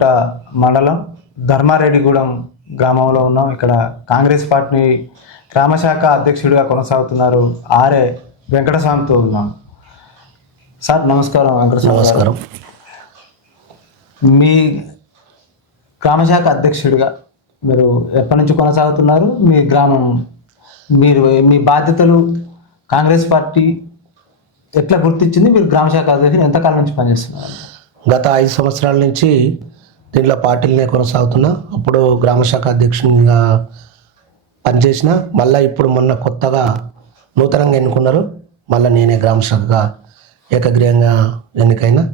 జమ్మికుంట మండలం ధర్మారెడ్డిగూడెం గ్రామంలో ఉన్నాం. ఇక్కడ కాంగ్రెస్ పార్టీ గ్రామశాఖ అధ్యక్షుడిగా కొనసాగుతున్నారు ఆర్ఏ వెంకటస్వామితో ఉన్నాం. సార్ నమస్కారం. వెంకటస్వామి నమస్కారం. మీ గ్రామశాఖ అధ్యక్షుడిగా మీరు ఎప్పటి నుంచి కొనసాగుతున్నారు? మీ గ్రామం మీ బాధ్యతలు కాంగ్రెస్ పార్టీ ఎట్లా గుర్తించింది? మీరు గ్రామశాఖ అధ్యక్షుడు ఎంతకాలం నుంచి పనిచేస్తున్నారు? గత 5 సంవత్సరాల నుంచి దీంట్లో పార్టీలనే కొనసాగుతున్నా. అప్పుడు గ్రామశాఖ అధ్యక్షునిగా పనిచేసిన, మళ్ళీ ఇప్పుడు మొన్న కొత్తగా నూతనంగా ఎన్నుకున్నారు. మళ్ళీ నేనే గ్రామశాఖగా ఏకగ్రీయంగా ఎన్నికైనా.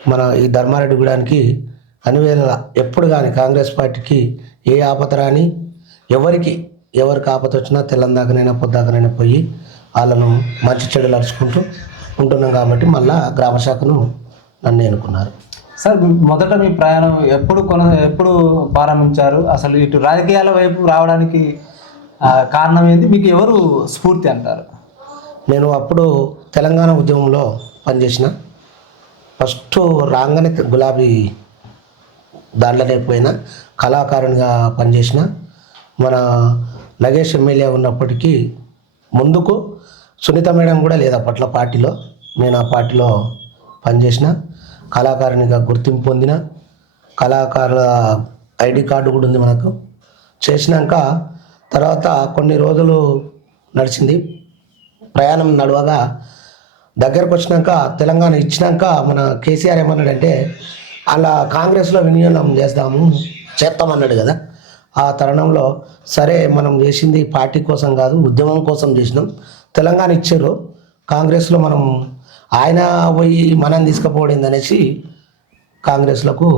మన ఈ ధర్మారెడ్డిగూడానికి అనివేళ ఎప్పుడు కానీ కాంగ్రెస్ పార్టీకి ఏ ఆపద రాని, ఎవరికి ఆపద వచ్చినా తెల్లందాకనైనా పొద్దాకనైనా పోయి వాళ్ళను మంచి చెడులు అరుచుకుంటూ ఉంటున్నాం. కాబట్టి మళ్ళీ గ్రామశాఖను నన్ను ఎన్నుకున్నారు. సార్ మొదట మీ ప్రయాణం ఎప్పుడు ప్రారంభించారు? అసలు ఇటు రాజకీయాల వైపు రావడానికి కారణం ఏంటి? మీకు ఎవరు స్ఫూర్తి అంటారు? నేను అప్పుడు తెలంగాణ ఉద్యమంలో పనిచేసిన. ఫస్ట్ రాగానే గులాబీ దాంట్లోనే పోయిన కళాకారునిగా పనిచేసిన. మన నగేష్ ఎమ్మెల్యే ఉన్నప్పటికీ ముందుకు సునీత మేడం కూడా లేదు అప్పట్లో పార్టీలో. నేను ఆ పార్టీలో పనిచేసిన, కళాకారునిగా గుర్తింపు పొందిన, కళాకారుల ఐడి కార్డు కూడా ఉంది మనకు. చేసినాక తర్వాత కొన్ని రోజులు నడిచింది ప్రయాణం. నడవగా దగ్గరకు వచ్చినాక తెలంగాణ ఇచ్చినాక మన కేసీఆర్ ఏమన్నాడంటే అలా కాంగ్రెస్లో వినియోగం చేస్తామన్నాడు కదా. ఆ తరుణంలో సరే మనం చేసింది పార్టీ కోసం కాదు, ఉద్యమం కోసం చేసినాం. తెలంగాణ ఇచ్చారు, కాంగ్రెస్లో మనం ఆయన పోయి మనం తీసుకుపోవడం అనేసి కాంగ్రెస్లకు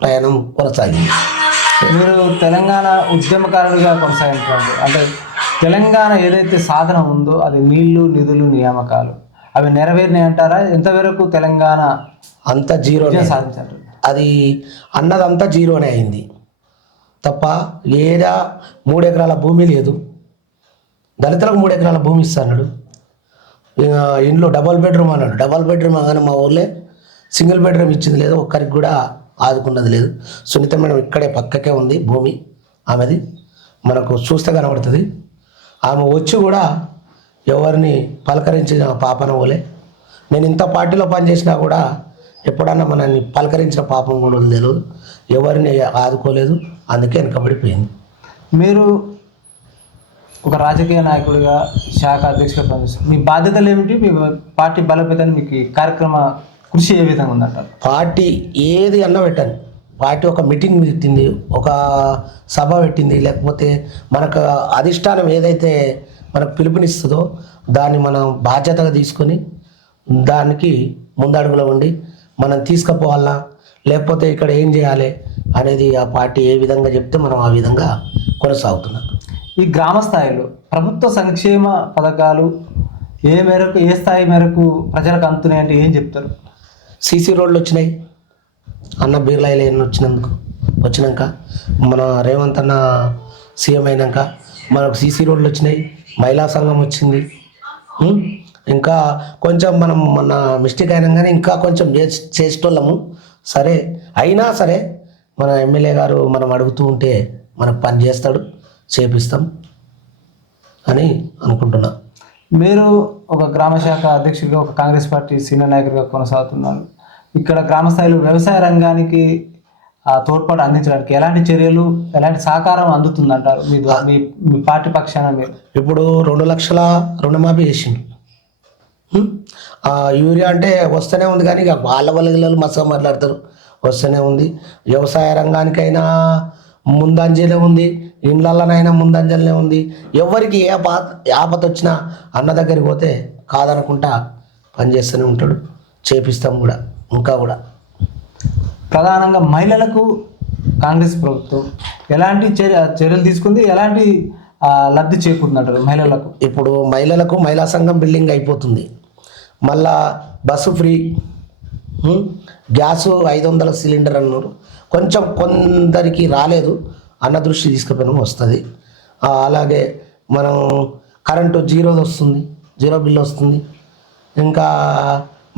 ప్రయాణం కొనసాగింది. మీరు తెలంగాణ ఉద్యమకారుడిగా కొనసాగించారు. అంటే తెలంగాణ ఏదైతే సాధన ఉందో అది నీళ్లు, నిధులు, నియామకాలు అవి నెరవేరినాయి అంటారా? ఎంతవరకు తెలంగాణ అంతా జీరోనే సాధించారు? అది అన్నదంతా జీరోనే అయింది తప్ప ఏడా 3 ఎకరాల భూమి లేదు. దళితులకు 3 ఎకరాల భూమి ఇస్తాడు. ఇంట్లో డబల్ బెడ్రూమ్ అన్నాడు. డబల్ బెడ్రూమ్ కానీ మా ఊర్లే సింగిల్ బెడ్రూమ్ ఇచ్చింది లేదు, ఒక్కరికి కూడా ఆదుకున్నది లేదు. సునీత మేడం ఇక్కడే పక్కకే ఉంది భూమి, ఆమెది మనకు చూస్తే కనబడుతుంది. ఆమె వచ్చి కూడా ఎవరిని పలకరించిన పాపన ఓలే. నేను ఇంత పార్టీలో పనిచేసినా కూడా ఎప్పుడన్నా మనల్ని పలకరించిన పాపం కూడా తెలియదు, ఎవరిని ఆదుకోలేదు. అందుకే వెనకబడిపోయింది. మీరు ఒక రాజకీయ నాయకుడిగా శాఖ అధ్యక్షుడిగా పనిచేస్తారు. మీ బాధ్యతలు ఏమిటి? మీ పార్టీ బలోపేతాన్ని మీకు కార్యక్రమ కృషి ఏ విధంగా ఉందంటారు? పార్టీ ఏది అన్న పెట్టాను. పార్టీ ఒక మీటింగ్ పెట్టింది, ఒక సభ పెట్టింది, లేకపోతే మనకు అధిష్టానం ఏదైతే మనకు పిలుపునిస్తుందో దాన్ని మనం బాధ్యతగా తీసుకొని దానికి ముందడుగులో ఉండి మనం తీసుకుపోవాలా, లేకపోతే ఇక్కడ ఏం చేయాలి అనేది ఆ పార్టీ ఏ విధంగా చెప్తే మనం ఆ విధంగా కొనసాగుతున్నాం. ఈ గ్రామ స్థాయిలో ప్రభుత్వ సంక్షేమ పథకాలు ఏ స్థాయి మేరకు ప్రజలకు అందుతున్నాయంటే ఏం చెప్తారు? సీసీ రోడ్లు వచ్చినాయి అన్న బిర్లా లైన్ వచ్చినాక మన రేవంత్ అన్న సీఎం అయినాక మనకు సీసీ రోడ్లు వచ్చినాయి, మహిళా సంఘం వచ్చింది. ఇంకా కొంచెం మనం మన మిస్టేక్ అయినా కానీ ఇంకా కొంచెం చేసేటోళ్ళము. సరే అయినా సరే మన ఎమ్మెల్యే గారు మనం అడుగుతూ ఉంటే మనకు పని చేస్తాడు, చేపిస్తాం అని అనుకుంటున్నా. మీరు ఒక గ్రామశాఖ అధ్యక్షుడిగా, ఒక కాంగ్రెస్ పార్టీ సీనియర్ నాయకుడిగా కొనసాగుతున్నారు. ఇక్కడ గ్రామ స్థాయిలో వ్యవసాయ రంగానికి తోడ్పాటు అందించడానికి ఎలాంటి చర్యలు, ఎలాంటి సహకారం అందుతుందంటారు మీ పార్టీ పక్షాన? మీరు ఇప్పుడు 2 లక్షల రుణమాఫీ చేసిండు. యూరియా అంటే వస్తూనే ఉంది, కానీ ఇక వాళ్ళ మసగా మాట్లాడతారు. వస్తూనే ఉంది. వ్యవసాయ రంగానికైనా ముందంజలే ఉంది, ఇండ్లలోనైనా ముందంజలనే ఉంది. ఎవరికి ఏ ఆపత వచ్చినా అన్న దగ్గరికి పోతే కాదనుకుంటా పనిచేస్తూనే ఉంటాడు, చేపిస్తాం కూడా. ఇంకా కూడా ప్రధానంగా మహిళలకు కాంగ్రెస్ ప్రభుత్వం ఎలాంటి చర్యలు తీసుకుంది, ఎలాంటి లబ్ధి చేకూరుతుందంటారు మహిళలకు? ఇప్పుడు మహిళలకు మహిళా సంఘం బిల్డింగ్ అయిపోతుంది, మళ్ళా బస్సు ఫ్రీ, గ్యాసు 500 సిలిండర్ అన్నారు. కొంచెం కొందరికి రాలేదు, అన్న దృష్టి తీసుకుపోయినా వస్తుంది. అలాగే మనం కరెంటు జీరోది వస్తుంది, జీరో బిల్ వస్తుంది. ఇంకా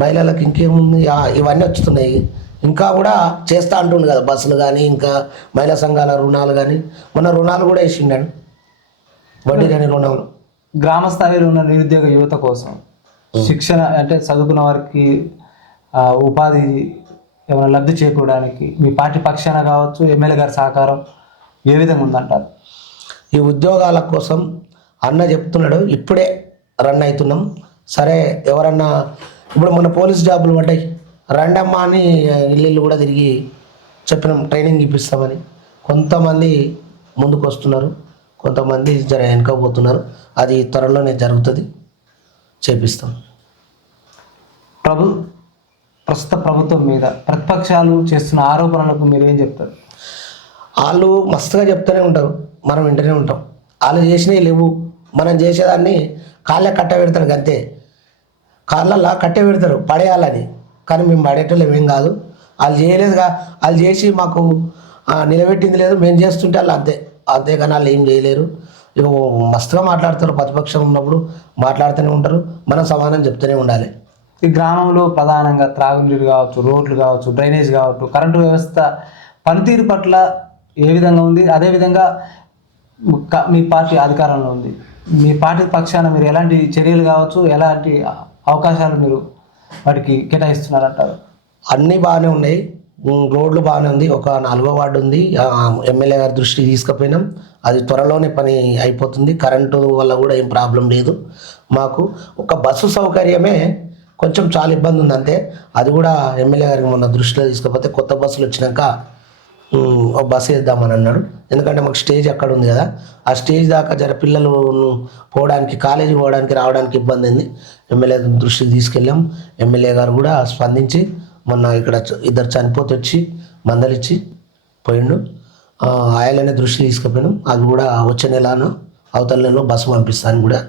మహిళలకు ఇంకేముంది, ఇవన్నీ వస్తున్నాయి. ఇంకా కూడా చేస్తా అంటుండు కదా, బస్సులు కానీ ఇంకా మహిళా సంఘాల రుణాలు కానీ, మొన్న రుణాలు కూడా వేసిండాను, వడ్డీ లేని రుణాలు. గ్రామ స్థాయిలో ఉన్న నిరుద్యోగ యువత కోసం శిక్షణ అంటే చదువుకున్న వారికి ఉపాధి ఏమైనా లబ్ధి చేకూరడానికి మీ పార్టీ పక్షాన కావచ్చు, ఎమ్మెల్యే గారి సహకారం ఏ విధంగా ఉందంటారు? ఈ ఉద్యోగాల కోసం అన్న చెప్తున్నాడు, ఇప్పుడే రన్ అవుతున్నాం. సరే ఎవరన్నా ఇప్పుడు మన పోలీస్ జాబులు పడ్డాయి, రండమ్మా అని ఇల్లు కూడా తిరిగి చెప్పినాం, ట్రైనింగ్ ఇప్పిస్తామని. కొంతమంది ముందుకు వస్తున్నారు, కొంతమంది జర వెనకపోతున్నారు. అది త్వరలోనే జరుగుతుంది, చేపిస్తాం. ప్రస్తుత ప్రభుత్వం మీద ప్రతిపక్షాలు చేస్తున్న ఆరోపణలకు మీరు ఏం చెప్తారు? వాళ్ళు మస్తుగా చెప్తూనే ఉంటారు, మనం వింటూనే ఉంటాం. వాళ్ళు చేసినవి లేవు, మనం చేసేదాన్ని కాళ్ళ కట్ట పెడతారు అంతే, కాళ్ళల్లో కట్టే పెడతారు పడేయాలని. కానీ మేము పడేటోళ్ళు ఏం కాదు, వాళ్ళు చేయలేదుగా, వాళ్ళు చేసి మాకు నిలబెట్టింది లేదు, మేము చేస్తుంటే వాళ్ళు అంతేగాని వాళ్ళు ఏం చేయలేరు. ఇక మస్తుగా మాట్లాడతారు, ప్రతిపక్షం ఉన్నప్పుడు మాట్లాడుతూనే ఉంటారు, మనం సమాధానం చెప్తూనే ఉండాలి. ఈ గ్రామంలో ప్రధానంగా త్రాగునీరు కావచ్చు, రోడ్లు కావచ్చు, డ్రైనేజ్ కావచ్చు, కరెంటు వ్యవస్థ పనితీరు పట్ల ఏ విధంగా ఉంది? అదేవిధంగా మీ పార్టీ అధికారంలో ఉంది, మీ పార్టీ పక్షాన మీరు ఎలాంటి చర్యలు కావచ్చు, ఎలాంటి అవకాశాలు మీరు వాటికి కేటాయిస్తున్నారంటారు? అన్నీ బాగానే ఉన్నాయి, రోడ్లు బాగానే ఉంది. ఒక 4వ వార్డు ఉంది, ఎమ్మెల్యే గారి దృష్టికి తీసుకుపోయినాం, అది త్వరలోనే పని అయిపోతుంది. కరెంటు వల్ల కూడా ఏం ప్రాబ్లం లేదు మాకు. ఒక బస్సు సౌకర్యమే కొంచెం చాలా ఇబ్బంది ఉంది అంతే, అది కూడా ఎమ్మెల్యే గారికి మొన్న దృష్టిలో తీసుకపోతే కొత్త బస్సులు వచ్చినాక ఒక బస్సు వేద్దామని అన్నాడు. ఎందుకంటే మాకు స్టేజ్ అక్కడ ఉంది కదా, ఆ స్టేజ్ దాకా జర పిల్లలు పోవడానికి, కాలేజీ పోవడానికి రావడానికి ఇబ్బంది ఉంది. ఎమ్మెల్యే దృష్టికి తీసుకెళ్ళాం, ఎమ్మెల్యే గారు కూడా స్పందించి మొన్న ఇక్కడ 2 చనిపోతే వచ్చి మందలిచ్చి పోయిండు. ఆయననే దృష్టి తీసుకుపోయినాం, అది కూడా వచ్చే నెలను అవతల నెలలో బస్సు పంపిస్తాను కూడా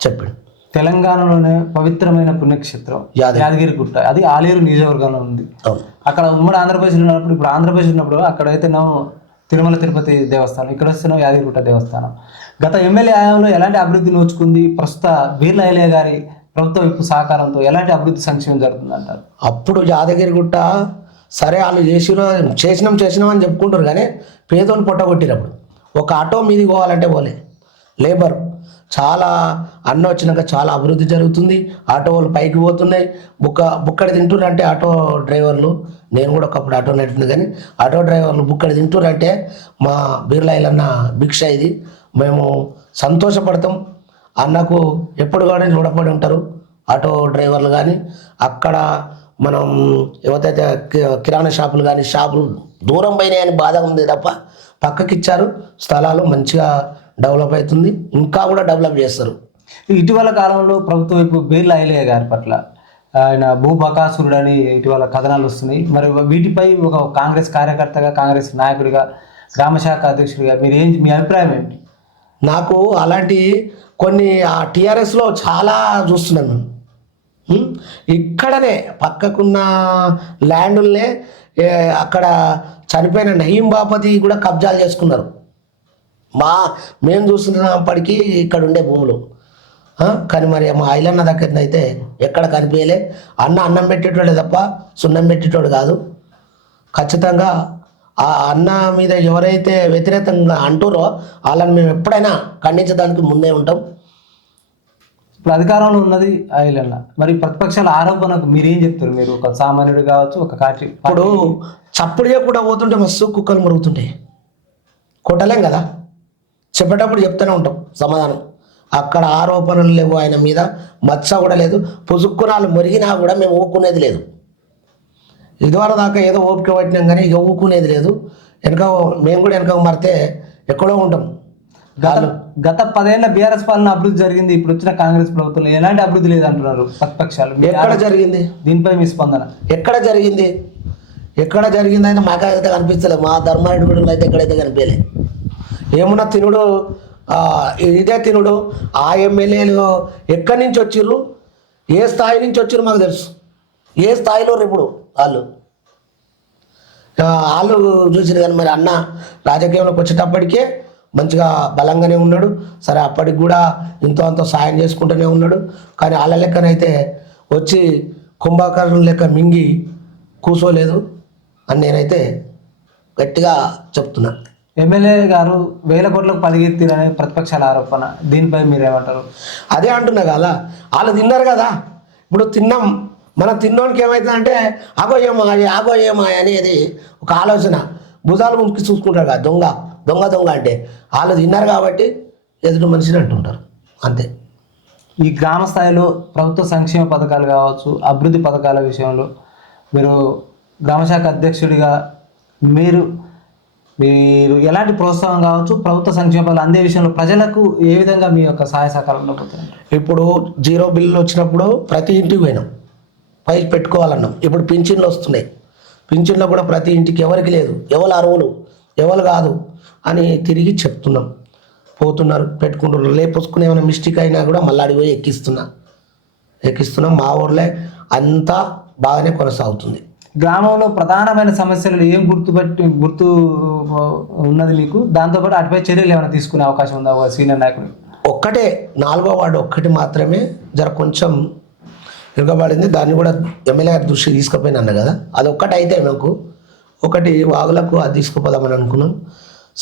చెప్పాడు. తెలంగాణలోనే పవిత్రమైన పుణ్యక్షేత్రం యాదగిరిగుట్ట, అది ఆలేరు నియోజకవర్గంలో ఉంది. అక్కడ ఉమ్మడి ఆంధ్రప్రదేశ్ ఉన్నప్పుడు, ఇప్పుడు ఆంధ్రప్రదేశ్ ఉన్నప్పుడు అక్కడైతేనేమో తిరుమల తిరుపతి దేవస్థానం, ఇక్కడ వస్తేనేమో యాదగిరిగుట్ట దేవస్థానం. గత ఎమ్మెల్యే హయాంలో ఎలాంటి అభివృద్ధి నోచుకుంది? ప్రస్తుత బీర్లా ఐలయ్య గారి ప్రభుత్వ విప్పు సహకారంతో ఎలాంటి అభివృద్ధి సంక్షేమం జరుగుతుంది అంటారు? అప్పుడు యాదగిరిగుట్ట సరే వాళ్ళు చేసినాం అని చెప్పుకుంటారు, కానీ పేదోళ్ళు పొట్టగొట్టినప్పుడు ఒక ఆటో మీది పోవాలంటే పోలే, లేబర్ చాలా అన్న వచ్చినాక చాలా అభివృద్ధి జరుగుతుంది. ఆటో వాళ్ళు పైకి పోతున్నాయి, బుక్కడి తింటున్నారంటే ఆటో డ్రైవర్లు, నేను కూడా ఒకప్పుడు ఆటో నడిపింది, కానీ ఆటో డ్రైవర్లు బుక్కడి తింటున్నారంటే మా బీర్లా ఐలన్న భిక్ష ఇది. మేము సంతోషపడతాం, అన్నకు ఎప్పుడు కానీ రుణపడి ఉంటారు ఆటో డ్రైవర్లు. కానీ అక్కడ మనం ఎవరైతే కిరాణా షాపులు కానీ షాపులు దూరం పోయినాయని బాధ ఉంది తప్ప పక్కకిచ్చారు స్థలాలు, మంచిగా డెవలప్ అవుతుంది, ఇంకా కూడా డెవలప్ చేస్తారు. ఇటీవల కాలంలో ప్రభుత్వ వైపు బీర్లా ఐలయ్య గారి పట్ల ఆయన భూబకాసురుడు అని ఇటీవల కథనాలు వస్తున్నాయి. మరి వీటిపై ఒక కాంగ్రెస్ కార్యకర్తగా, కాంగ్రెస్ నాయకుడిగా, గ్రామశాఖ అధ్యక్షుడిగా మీ అభిప్రాయం ఏంటి? నాకు అలాంటి కొన్ని టీఆర్ఎస్లో చాలా చూస్తున్నాను మేము. ఇక్కడనే పక్కకున్న ల్యాండుల్నే అక్కడ చనిపోయిన నయీం బాపతి కూడా కబ్జాలు చేసుకున్నారు. మేము చూస్తున్నప్పటికీ ఇక్కడ ఉండే భూములు. కానీ మరి మా ఐలన్న దగ్గర అయితే ఎక్కడ కనిపించలే. అన్నం పెట్టేటోడే తప్ప సున్నం పెట్టేటోడు కాదు. ఖచ్చితంగా ఆ అన్న మీద ఎవరైతే వ్యతిరేకంగా అంటారో వాళ్ళని మేము ఎప్పుడైనా ఖండించడానికి ముందే ఉంటాం. ఇప్పుడు అధికారంలో ఉన్నది ఐలన్న, మరి ప్రతిపక్షాల ఆరోపణకు మీరేం చెప్తారు? మీరు ఒక సామాన్యుడు కావచ్చు, ఒక ఇప్పుడు చప్పుడు కూడా పోతుంటే మస్తు కుక్కలు మురుగుతుంటాయి, కొట్టలేం కదా, చెప్పేటప్పుడు చెప్తూనే ఉంటాం సమాధానం. అక్కడ ఆరోపణలు లేవు, ఆయన మీద మచ్చ కూడా లేదు, పుసుక్కునాలు మురిగినా కూడా మేము ఊపుకునేది లేదు. ఇదివరకు దాకా ఏదో ఓపిక పట్టినాం కానీ ఇక ఊపుకునేది లేదు. మేము కూడా వెనక మరితే ఎక్కడో ఉంటాం. గత 10 ఏళ్ల బీఆర్ఎస్ పాలన అభివృద్ధి జరిగింది, ఇప్పుడు వచ్చిన కాంగ్రెస్ ప్రభుత్వంలో ఎలాంటి అభివృద్ధి లేదంటున్నారు ప్రతిపక్షాలు. ఎక్కడ జరిగింది? దీనిపై మీ స్పందన? ఎక్కడ జరిగింది అయితే మాకైతే కనిపిస్తలేదు. మా ధర్మారెడ్డి కూడా అయితే ఎక్కడైతే కనిపించలేదు. ఏమన్నా తినుడు ఇదే తినుడు. ఆ ఎమ్మెల్యేలు ఎక్కడి నుంచి వచ్చిర్రు, ఏ స్థాయి నుంచి వచ్చిర్రు మాకు తెలుసు. ఏ స్థాయిలో ఇప్పుడు వాళ్ళు చూసిరు. కానీ మరి అన్న రాజకీయంలోకి వచ్చేటప్పటికే మంచిగా బలంగానే ఉన్నాడు. సరే అప్పటికి కూడా ఇంతో అంతో సాయం చేసుకుంటూనే ఉన్నాడు. కానీ వాళ్ళ లెక్కనైతే వచ్చి కుంభకర్ణుల లెక్క మింగి కూర్చోలేదు. అని నేనైతే గట్టిగా చెప్తున్నా. ఎమ్మెల్యే గారు 1000 కోట్లకు పరిగెత్తిరనే ప్రతిపక్షాల ఆరోపణ, దీనిపై మీరేమంటారు? అదే అంటున్నా కదా, వాళ్ళు తిన్నారు కదా, ఇప్పుడు తిన్నాం, మనం తిన్నోనికి ఏమవుతుందంటే ఆగో ఏమాయ అనేది ఒక ఆలోచన, భుజాలు ముందుకు చూసుకుంటారు కదా, దొంగ అంటే వాళ్ళు తిన్నారు కాబట్టి ఎదుటి మనిషిని అంటుంటారు అంతే. ఈ గ్రామ స్థాయిలో ప్రభుత్వ సంక్షేమ పథకాలు కావచ్చు, అభివృద్ధి పథకాల విషయంలో మీరు గ్రామశాఖ అధ్యక్షుడిగా మీరు ఎలాంటి ప్రోత్సాహం కావచ్చు, ప్రభుత్వ సంక్షేమ పథకాలు అందే విషయంలో ప్రజలకు ఏ విధంగా మీ యొక్క సహాయ సహకారం ఉండబోతుంది? ఇప్పుడు 0 బిల్లులు వచ్చినప్పుడు ప్రతి ఇంటికి పోయినాం, పైకి పెట్టుకోవాలన్నాం. ఇప్పుడు పింఛన్లు వస్తున్నాయి, పింఛన్లో కూడా ప్రతి ఇంటికి ఎవరికి లేదు, ఎవరు అరువులు ఎవరు కాదు అని తిరిగి చెప్తున్నాం. పోతున్నారు, పెట్టుకుంటున్నారు. లేపుసుకుని ఏమైనా మిస్టేక్ అయినా కూడా మళ్ళీ అడిగి పోయి ఎక్కిస్తున్నాం. మా ఊర్లో అంతా బాగానే కొనసాగుతుంది. గ్రామంలో ప్రధానమైన సమస్యలు ఏం గుర్తు ఉన్నది మీకు? దాంతోపాటు అటుపై చర్యలు ఏమైనా తీసుకునే అవకాశం ఉందా ఒక సీనియర్ నాయకుడు? ఒక్కటే 4వ వార్డు ఒక్కటి మాత్రమే కొంచెం వెనుకబడింది. దాన్ని కూడా ఎమ్మెల్యే గారి దృష్టికి తీసుకుపోయినా అన్న కదా, అది ఒక్కటి అయితే మాకు ఒకటి వాగులకు అది తీసుకుపోదామని అనుకున్నాం.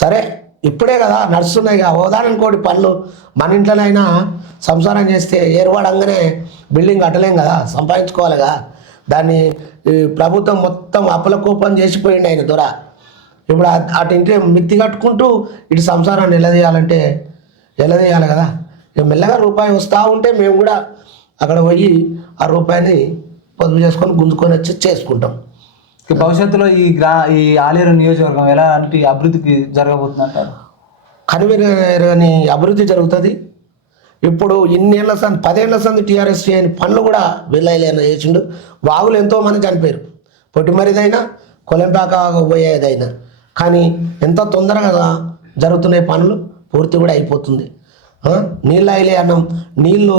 సరే ఇప్పుడే కదా నడుస్తున్నాయి, ఓదాననుకోటి పనులు. మన ఇంట్లోనైనా సంసారం చేస్తే ఏర్పడంగానే బిల్డింగ్ కట్టలేం కదా, సంపాదించుకోవాలిగా. దాన్ని ప్రభుత్వం మొత్తం అప్పుల కూపం చేసిపోయింది ఆయన దొర. ఇప్పుడు అటు ఇంటి మిత్తి కట్టుకుంటూ ఇటు సంసారాన్ని ఎలదీయాలి కదా. ఇక మెల్లగా రూపాయి వస్తూ ఉంటే మేము కూడా అక్కడ పోయి ఆ రూపాయిని పొదుపు చేసుకొని గుంజుకొని వచ్చి చేసుకుంటాం. భవిష్యత్తులో ఈ ఆలేరు నియోజకవర్గం ఎలాంటి అభివృద్ధికి జరగబోతుంది అంటారు? కనువిని అభివృద్ధి జరుగుతుంది. ఇప్పుడు 10 ఏళ్ల సంది టీఆర్ఎస్ చేయని పనులు కూడా వీళ్ళైనా చేసిండు. వాగులు ఎంతోమంది చనిపోయారు, పొట్టిమరిదైనా కొలంపాక పోయేదైనా, కానీ ఎంత తొందరగా జరుగుతున్నాయి పనులు, పూర్తి కూడా అయిపోతుంది. నీళ్ళు అయిలే అన్నం, నీళ్ళు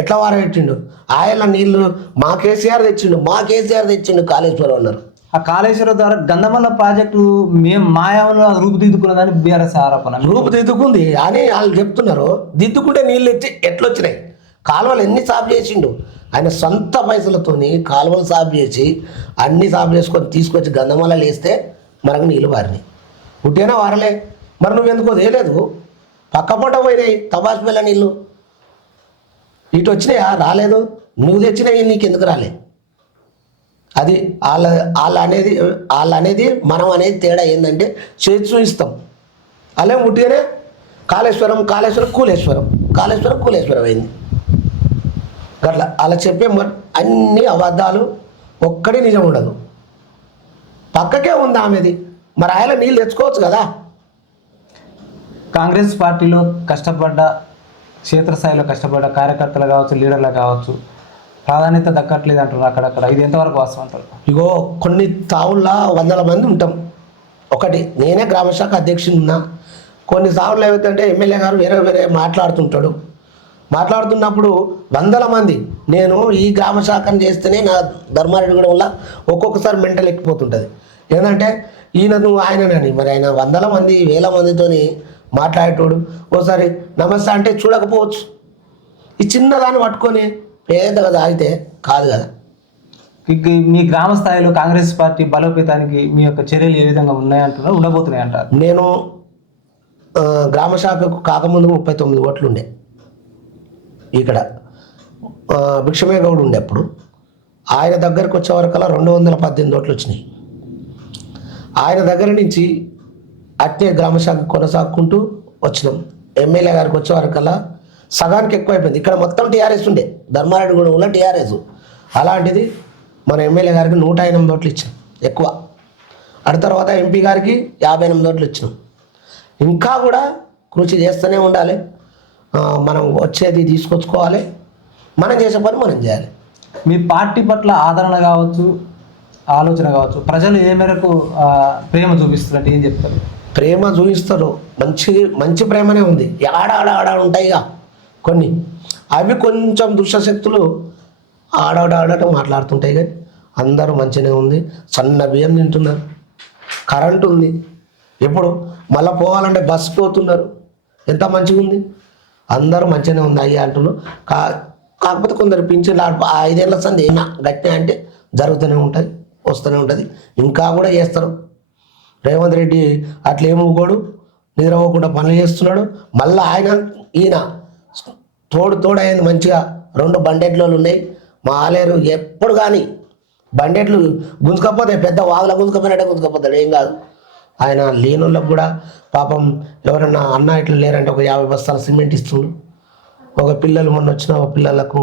ఎట్లా వారబెట్టిండు, ఆయన నీళ్ళు మా కేసీఆర్ తెచ్చిండు కాళేశ్వరం అన్నారు. ఆ కాళేశ్వరం ద్వారా గంధమల్ల ప్రాజెక్టు మేము మాయావలో రూపుదిద్దుకున్నదని బీఆర్ఎస్ ఆరోపణ. రూపుదిద్దుకుంది అని వాళ్ళు చెప్తున్నారు. దిద్దుకుంటే నీళ్ళు ఎట్లొచ్చినాయి? కాలువలు ఎన్ని సాఫ్ చేసిండు ఆయన సొంత పైసలతోని, కాలువలు సాఫ్ చేసి అన్ని సాఫ్ చేసుకొని తీసుకొచ్చి గంధమల్ల వేస్తే మనకు నీళ్ళు వారినాయి. పుట్టేనా వారలే, మరి నువ్వెందుకో తెలియలేదు. పక్కపొట్ట పోయినాయి తబాస్పిల్ల నీళ్ళు, ఇటు వచ్చినాయా? రాలేదు. నువ్వు తెచ్చినాయి నీకెందుకు రాలే? అది వాళ్ళ అనేది మనం అనేది తేడా ఏంటంటే చేతి చూపిస్తాం. అలా ముట్టిగానే కాళేశ్వరం కూలేశ్వరం అయింది. అట్లా అలా చెప్పే అన్ని అబద్ధాలు, ఒక్కటి నిజం ఉండదు. పక్కకే ఉంది ఆమెది, మరి ఆయన నీళ్ళు తెచ్చుకోవచ్చు కదా. కాంగ్రెస్ పార్టీలో క్షేత్రస్థాయిలో కష్టపడ్డ కార్యకర్తలు కావచ్చు, లీడర్లు కావచ్చు, ప్రాధాన్యత దక్కట్లేదు అంటారు అక్కడక్కడ. ఇది ఎంతవరకు వాస్తవం అంటారు? ఇగో కొన్ని తావుల్లో 100 మంది ఉంటాం. ఒకటి నేనే గ్రామశాఖ అధ్యక్షుని ఉన్నా. కొన్ని తావుల్లో ఏమవుతుందంటే ఎమ్మెల్యే గారు వేరే మాట్లాడుతున్నప్పుడు 100 మంది, నేను ఈ గ్రామశాఖను చేస్తేనే నా ధర్మారెడ్డి కూడా వల్ల ఒక్కొక్కసారి మెంటల్ ఎక్కిపోతుంటుంది. ఏంటంటే ఈయనను ఆయననని, మరి ఆయన 100 మంది 1000 మందితోని మాట్లాడేటోడు. ఓసారి నమస్తే అంటే చూడకపోవచ్చు. ఈ చిన్నదాన్ని పట్టుకొని పేదగా తాగితే కాదు కదా. మీ గ్రామ స్థాయిలో కాంగ్రెస్ పార్టీ బలోపేతానికి మీ యొక్క చర్యలు ఏ విధంగా ఉన్నాయంటారు, ఉండబోతున్నాయి అంటారు? నేను గ్రామ శాఖకు కాకముందు 39 ఓట్లు ఉండే. ఇక్కడ భిక్షమే గౌడ్ ఉండే. అప్పుడు ఆయన దగ్గరకు వచ్చే వరకల్లా 218 ఓట్లు వచ్చినాయి. ఆయన దగ్గర నుంచి అట్నే గ్రామశాఖ కొనసాగుకుంటూ వచ్చినాం. ఎమ్మెల్యే గారికి వచ్చే వరకల్లా సగానికి ఎక్కువ అయిపోయింది. ఇక్కడ మొత్తం టీఆర్ఎస్ ఉండే, ధర్మారెడ్డి కూడా ఉన్న టీఆర్ఎస్. అలాంటిది మన ఎమ్మెల్యే గారికి 108 ఓట్లు ఇచ్చాం ఎక్కువ. అటు తర్వాత ఎంపీ గారికి 58 ఓట్లు ఇచ్చినాం. ఇంకా కూడా కృషి చేస్తూనే ఉండాలి. మనం వచ్చేది తీసుకొచ్చుకోవాలి, మనం చేసే పని మనం చేయాలి. మీ పార్టీ పట్ల ఆదరణ కావచ్చు, ఆలోచన కావచ్చు, ప్రజలు ఏ మేరకు ప్రేమ చూపిస్తున్నట్టు ఏం చెప్తారు? ప్రేమ చూపిస్తారు, మంచి ప్రేమనే ఉంది. ఆడ ఉంటాయిగా కొన్ని, అవి కొంచెం దుష్టశక్తులు ఆడటం మాట్లాడుతుంటాయి. కానీ అందరూ మంచిగానే ఉంది. సన్న బియ్యం తింటున్నారు, కరెంటు ఉంది. ఎప్పుడు మళ్ళీ పోవాలంటే బస్సు పోతున్నారు. ఎంత మంచిగా ఉంది, అందరూ మంచిగానే ఉంది అయ్యా అంటున్నారు. కాకపోతే కొందరు పింఛన్లు 5 ఏళ్ల సంది గట్టినా అంటే జరుగుతూనే ఉంటుంది. వస్తూనే ఉంటుంది, ఇంకా కూడా చేస్తారు. రేవంత్ రెడ్డి అట్లేం ఊకోడు, నిద్రపోకుండా పనులు చేస్తున్నాడు. మళ్ళీ ఈయన తోడు అయింది మంచిగా. 2 బండెడ్లు ఉన్నాయి మా ఆలేరు. ఎప్పుడు కానీ బండెడ్లు గుంజుకపోతాయి, పెద్ద వాగుల గుంజుకపోయినట్టే గుంజుకపోతాడు, ఏం కాదు. ఆయన లేనోళ్ళకు కూడా పాపం ఎవరన్నా అన్న ఇట్లా లేరంటే ఒక 50 బస్తాల సిమెంట్ ఇస్తుండు. ఒక పిల్లలు మొన్న వచ్చిన ఒక పిల్లలకు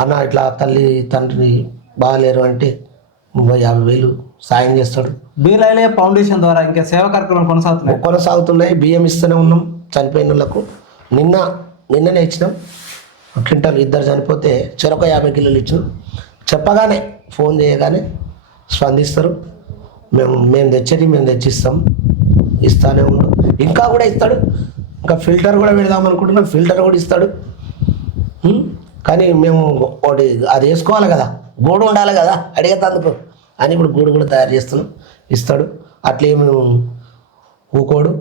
అన్న ఇట్లా తల్లి తండ్రి బాగాలేరు అంటే 50,000 సాయం చేస్తాడు. బీర్ ఐలయ్య ఫౌండేషన్ ద్వారా ఇంకా సేవా కార్యక్రమాలు కొనసాగుతున్నాయి. బియ్యం ఇస్తూనే ఉన్నాం చనిపోయిన వాళ్ళకు. నిన్ననే ఇచ్చినాం. క్వింటాల్ 2 చనిపోతే చెరొక 50 కిలోలు ఇచ్చినాం. చెప్పగానే ఫోన్ చేయగానే స్పందిస్తారు. మేము తెచ్చిస్తాం, ఇస్తానే ఉన్నాం. ఇంకా కూడా ఇస్తాడు. ఇంకా ఫిల్టర్ కూడా పెడదాం అనుకుంటున్నాం, ఫిల్టర్ కూడా ఇస్తాడు. కానీ మేము ఒకటి అది వేసుకోవాలి కదా, గూడు ఉండాలి కదా అడిగేందుకు అని ఇప్పుడు గూడు కూడా తయారు చేస్తున్నాం, ఇస్తాడు. అట్లేమి ఊకోడు.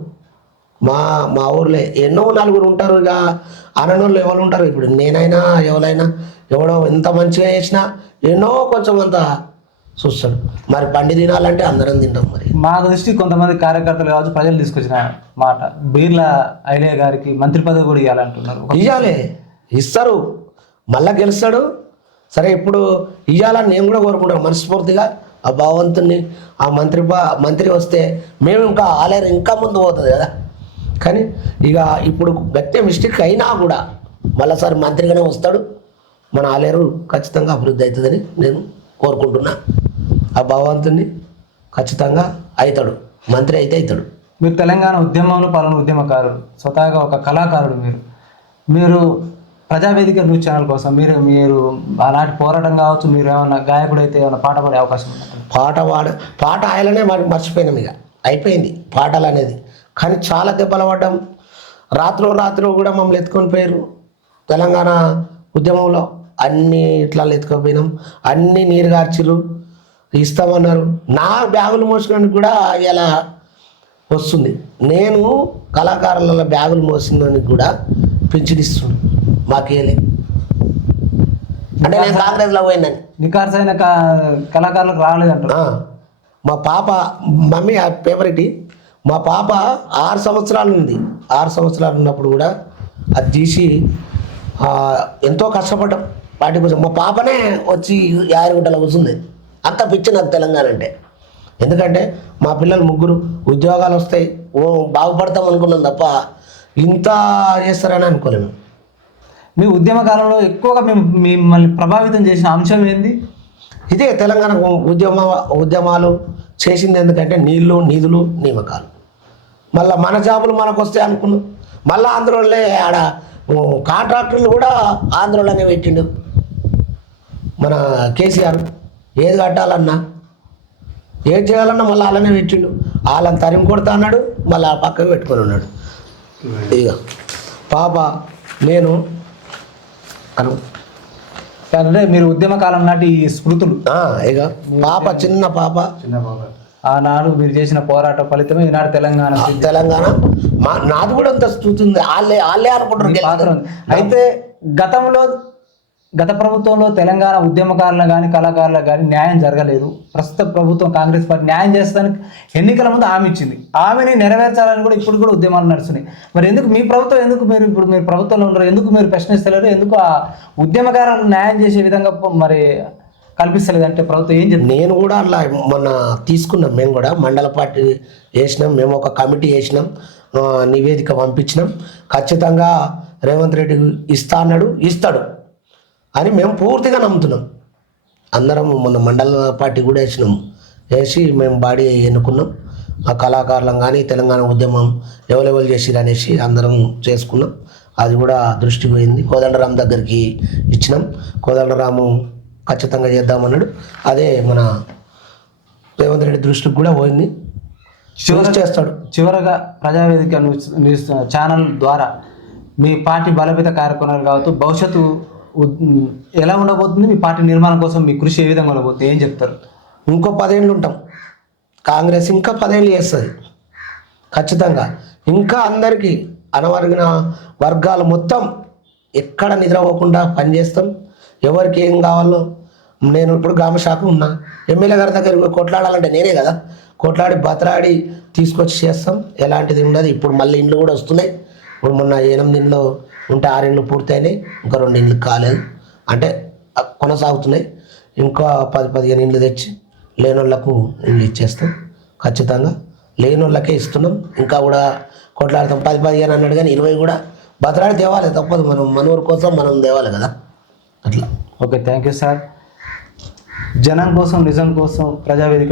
మా ఊర్లో ఎన్నో 4 ఉంటారు. ఇక అననోళ్ళు ఎవరు ఉంటారు. ఇప్పుడు నేనైనా ఎవరైనా ఎవడో ఎంత మంచిగా చేసినా ఎన్నో కొంచెం అంత చూస్తాడు. మరి పండి తినాలంటే అందరం తింటాం. మరి మా దృష్టి కొంతమంది కార్యకర్తలు కావచ్చు, ప్రజలు తీసుకొచ్చిన మాట బీర్ల ఐలయ్య గారికి మంత్రి పదవి కూడా ఇవ్వాలంటున్నారు. ఇవ్వాలి, ఇస్తారు, మళ్ళా గెలుస్తాడు. సరే ఇప్పుడు ఇవ్వాలని నేను కూడా కోరుకుంటాను మనస్ఫూర్తిగా. ఆ భగవంతుని ఆ మంత్రి వస్తే మేము ఇంకా ఆలేరు ఇంకా ముందు పోతుంది కదా. కానీ ఇక ఇప్పుడు గట్టి మిస్టేక్ అయినా కూడా మళ్ళీసారి మంత్రిగానే వస్తాడు. మన ఆలేరు ఖచ్చితంగా అభివృద్ధి అవుతుందని నేను కోరుకుంటున్నా. ఆ భగవంతుని ఖచ్చితంగా అవుతాడు, మంత్రి అయితే అవుతాడు. మీరు తెలంగాణ ఉద్యమంలో పాల్గొన్న ఉద్యమకారుడు, స్వతహాగా ఒక కళాకారుడు. మీరు ప్రజావేదిక న్యూస్ ఛానల్ కోసం మీరు అలాంటి పోరాటం కావచ్చు, మీరు ఏమైనా గాయకుడు అయితే ఏమైనా పాట పాడే అవకాశం ఉంది? పాట ఆయననే మర్చిపోయినాం. ఇక అయిపోయింది పాటలు అనేది. కానీ చాలా దెబ్బలు పడ్డాం. రాత్రి కూడా మమ్మల్ని ఎత్తుకొని పోయారు. తెలంగాణ ఉద్యమంలో అన్నీ ఇట్లా ఎత్తుకొని అన్నీ నీరు గార్చిరు, ఇస్తామన్నారు. నా బ్యాగులు మోసుకోవడానికి కూడా ఇలా వస్తుంది. నేను కళాకారుల బ్యాగులు మోసినందుకు కూడా పింఛన్ ఇస్తున్నాను. మాకేలే అంటే నేను కాంగ్రెస్లో పోయిందని నికార్సైన కళాకారులకు రాలేదంటారు. మా పాప మమ్మీ ఆ పేపర్ మా పాప 6 సంవత్సరాలు ఉంది. 6 సంవత్సరాలు ఉన్నప్పుడు కూడా అది తీసి ఎంతో కష్టపడ్డాం వాటి కోసం. మా పాపనే వచ్చి యాదగిరిగుట్టలో కూర్చుంది. అంత పిచ్చి నాకు తెలంగాణ అంటే. ఎందుకంటే మా పిల్లలు 3 ఉద్యోగాలు వస్తాయి, బాగుపడతాం అనుకున్నాం తప్ప ఇంత చేస్తారని అనుకోలేము. మీ ఉద్యమ కాలంలో ఎక్కువగా మిమ్మల్ని ప్రభావితం చేసిన అంశం ఏంది? ఇదే తెలంగాణ ఉద్యమాలు చేసింది. ఎందుకంటే నీళ్లు, నిధులు, నియామకాలు. మళ్ళీ మన జాబులు మనకు వస్తాయి అనుకున్నాం. మళ్ళీ ఆంధ్రలోనే ఆడ కాంట్రాక్టర్లు కూడా ఆంధ్రలోనే పెట్టిండు మన కేసీఆర్. ఏది కట్టాలన్నా ఏది చేయాలన్నా మళ్ళీ అలానే పెట్టిండు. వాళ్ళని తరిమి కొడతా అన్నాడు, మళ్ళీ ఆ పక్కకు పెట్టుకొని ఉన్నాడు. ఇక పాప నేను అంటే మీరు ఉద్యమ కాలం నాటి స్మృతులు. ఇక పాప చిన్న పాప ఆనాడు మీరు చేసిన పోరాట ఫలితమే ఈనాడు తెలంగాణ నాది కూడా అంత స్థుతుంది. వాళ్ళే అనుకుంటారు. అయితే గత ప్రభుత్వంలో తెలంగాణ ఉద్యమకారులు కానీ కళాకారులకు కానీ న్యాయం జరగలేదు. ప్రస్తుత ప్రభుత్వం కాంగ్రెస్ పార్టీ న్యాయం చేస్తానికి ఎన్నికల ముందు హామీ ఇచ్చింది. హామీని నెరవేర్చాలని కూడా ఇప్పుడు కూడా ఉద్యమాలు నడుస్తున్నాయి. మరి ఎందుకు మీ ప్రభుత్వం మీరు ప్రభుత్వంలో ఉండరు? ఎందుకు మీరు ప్రశ్నిస్తలేరు? ఎందుకు ఆ ఉద్యమకారులకు న్యాయం చేసే విధంగా మరి కల్పిస్తలేదు అంటే ప్రభుత్వం ఏం చెప్తుంది? నేను కూడా అట్లా మొన్న తీసుకున్నాం. మేము కూడా మండల పార్టీ వేసినాం, మేము ఒక కమిటీ వేసినాం, నివేదిక పంపించినాం. ఖచ్చితంగా రేవంత్ రెడ్డి ఇస్తాడు అని మేము పూర్తిగా నమ్ముతున్నాం. అందరం మొన్న మండల పార్టీ కూడా వేసి మేము బాడీ ఎన్నుకున్నాం. ఆ కళాకారులం కానీ తెలంగాణ ఉద్యమం ఎవరెవరు చేసిరు అనేసి అందరం చేసుకున్నాం. అది కూడా దృష్టికి పోయింది. కోదండరాం దగ్గరికి ఇచ్చినాం. కోదండరాము ఖచ్చితంగా చేద్దామన్నాడు. అదే మన రేవంత్ రెడ్డి దృష్టికి కూడా పోయింది, చేస్తాడు. చివరగా ప్రజావేదిక న్యూస్ ఛానల్ ద్వారా మీ పార్టీ బలోపేత కార్యక్రమాలు కావచ్చు, భవిష్యత్తు ఎలా ఉండబోతుంది? మీ పార్టీ నిర్మాణం కోసం మీ కృషి ఏ విధంగా ఉండబోతుంది? ఏం చెప్తారు? ఇంకో 10 ఏళ్ళు ఉంటాం. కాంగ్రెస్ ఇంకా 10 ఏళ్ళు చేస్తుంది ఖచ్చితంగా. ఇంకా అందరికీ అనవర్గిన వర్గాలు మొత్తం ఎక్కడ నిద్రపోకుండా పనిచేస్తాం. ఎవరికి ఏం కావాలో నేను ఇప్పుడు గ్రామ శాఖ ఉన్నా, ఎమ్మెల్యే గారి దగ్గర కొట్లాడాలంటే నేనే కదా, కొట్లాడి బతరాడి తీసుకొచ్చి చేస్తాం. ఎలాంటిది ఉండదు. ఇప్పుడు మళ్ళీ ఇండ్లు కూడా వస్తున్నాయి. ఇప్పుడు మొన్న 8 ఇండ్లు ఉంటే 6 ఇండ్లు పూర్తయినాయి, ఇంకా 2 ఇండ్లు కాలేదు, అంటే కొనసాగుతున్నాయి. ఇంకా 10-15 ఇండ్లు తెచ్చి లేని వాళ్ళకు ఇండ్లు ఇచ్చేస్తాం. ఖచ్చితంగా లేని వాళ్ళకే ఇస్తున్నాం. ఇంకా కూడా కొట్లాడతాం. 10-15 అన్నాడు కానీ 20 కూడా బతరాడి తేవాలి, తప్పదు. మనం మనూరు కోసం మనం తేవాలి కదా, అట్లా. Okay, thank you sir. జనం కోసం నిజం కోసం ప్రజావేదిక